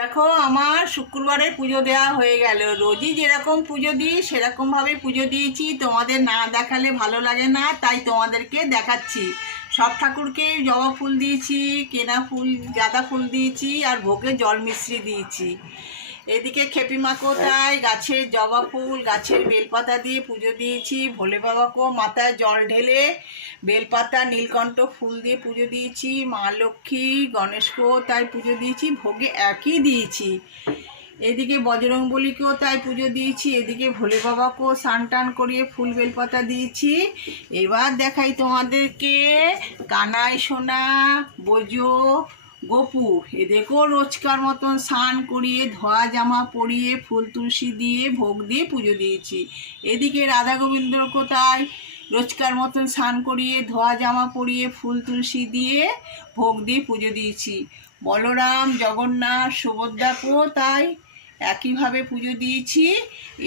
দেখো আমার শুক্রবারে পুজো দেওয়া হয়ে গেল। রোজই যেরকম পুজো দিই সেরকমভাবে পুজো দিয়েছি। তোমাদের না দেখালে ভালো লাগে না, তাই তোমাদেরকে দেখাচ্ছি। সব ঠাকুরকে জবা ফুল দিয়েছি, কেনা ফুল গাঁদা ফুল দিয়েছি, আর ভোগে জল মিশ্রি দিয়েছি। এদিকে খেপিমা কোথায় গাছের জবা ফুল গাছের বেলপাতা দিয়ে পুজো দিয়েছি। ভোলে বাবাকেও মাথায় জল ঢেলে বেলপাতা নীলকণ্ঠ ফুল দিয়ে পুজো দিয়েছি। মা লক্ষ্মী গণেশকেও তাই পুজো দিয়েছি, ভোগে একই দিয়েছি। এদিকে বজরংবলীকেও তাই পুজো দিয়েছি। এদিকে ভোলে বাবাকেও স্নান টান করিয়ে ফুল বেলপাতা দিয়েছি। এবার দেখাই তোমাদেরকে কানাই সোনা বোজো গপু, এদেরকেও রোজকার মতন স্নান করিয়ে ধোয়া জামা পরিয়ে ফুল তুলসী দিয়ে ভোগ দিয়ে পুজো দিয়েছি। এদিকে রাধা গোবিন্দ কোথায় রোজকার মতন স্নান করিয়ে ধোয়া জামা পরিয়ে ফুল তুলসী দিয়ে ভোগ দিয়ে পুজো দিয়েছি। বলরাম জগন্নাথ সুভদ্রাকেও তাই একইভাবে পুজো দিয়েছি।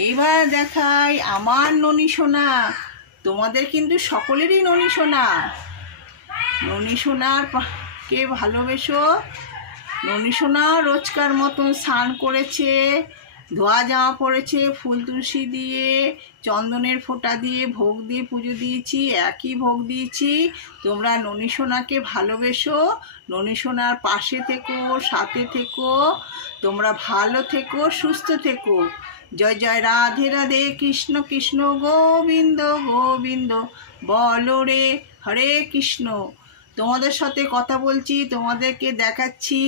এবার দেখাই আমার ননী সোনা, তোমাদের কিন্তু সকলেরই ননী সোনা। ননী সোনার কে ভালোবেসো। ননী সোনা রোজকার মতন স্নান করেছে, ধোয়া জামা পরেছে, ফুল তুলসী দিয়ে চন্দনের ফোঁটা দিয়ে ভোগ দিয়ে পুজো দিয়েছি, একই ভোগ দিয়েছি। তোমরা ননী সোনাকে ভালোবেসো, ননী সোনার পাশে থেকো, সাথে থেকো। তোমরা ভালো থেকো, সুস্থ থেকো। জয় জয় রাধে রাধে, কৃষ্ণ কৃষ্ণ গোবিন্দ গোবিন্দ, বলো রে হরে কৃষ্ণ। তোমাদের সাথে কথা বলছি, তোমাদেরকে দেখাচ্ছি।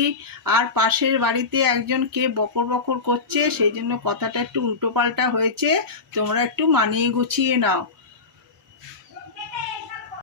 আর পাশের বাড়িতে একজন কে বকর বকর করছে, সেই জন্য কথাটা একটু উল্টোপাল্টা হয়েছে। তোমরা একটু মানিয়ে গুছিয়ে নাও।